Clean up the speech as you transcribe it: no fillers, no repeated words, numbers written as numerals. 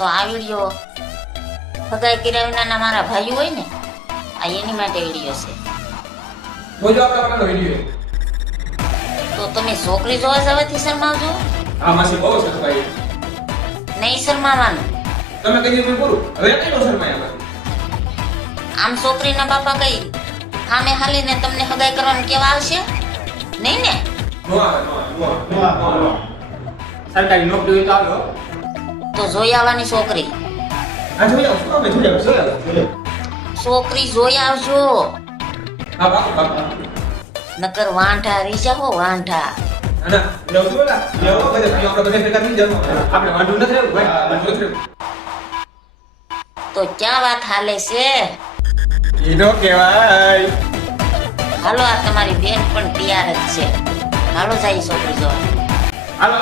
તો આ વિડીયો સગાઈ કર્યા વિનાના મારા ભાઈઓ હોય ને આ એની માટે વિડીયો છે. જોજો આપણા વાળાનો વિડીયો. તો તમે છોકરી જોવા જવાથી શરમાવજો. આ માસી બહુ છે ભાઈ. નહીં શરમાવાનું. તમે કહી દીધું પૂરું. હવે કઈ નો શરમાય આપણે. આમ છોકરીના બાપા કઈ સામે હાલીને તમને સગાઈ કરવાનું કેવા આવશે નહીં ને? નો આવે, નો આવે. સરકારી નોકરી હોય તો આવે હો. તો જોઈ આવવાની છોકરી. આ જોઈ આવ, શું આવે જોઈ આવ. છોકરી જોઈ આવજો. હા બાપા. નકર વાંઢા રહી જાઓ વાંઢા. ના લેવું છું બેટા. લેવો બધે આપણે બધે ભેગા થઈ જવાનું. આપણે વાંધો નથી રહેવું ભાઈ. વાંધો નથી રહેવું. તો ક્યાં વાત હાલે છે? ઈ નો કહેવાય. હાલો આ તમારી બેન પણ તૈયાર જ છે. હાલો જાય છોકરી જોવા. હાલો.